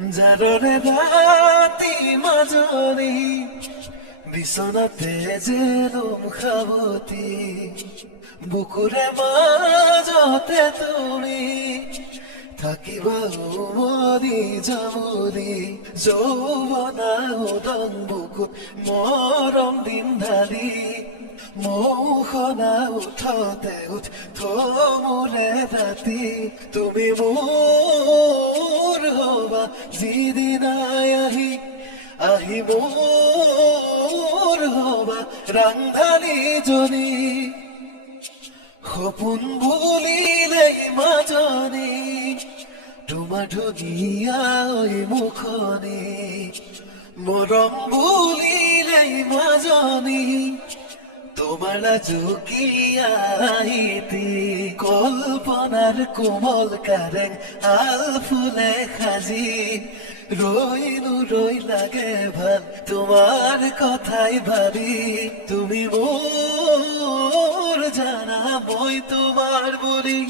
জাৰৰে ৰাতি মাজনী বিচনাতে যে লম খাবতি বুকুৰে মাজতে তুমি থাকিবা উমৰি জামুৰি যৌৱনা উদং বুকুত মৰম দিন ঢালি মোখনা উঠতে উঠ থমুৰে ৰাতি তুমি মোৰ হবা যিদিনাই আহি মোৰ হবা ৰাংধানী জনী সপোন বুলিলেই মাজনী তোমাৰ ধুনীয়া মুখনি মৰম বুলিলেই মাজনী তোমার লাজুকিয়া কল্পনার কোমল কারেং আল ফুলে সাজি রই লাগে ভাল তোমার কথাই ভাবি তুমি মোর জানা মই তোমার বলি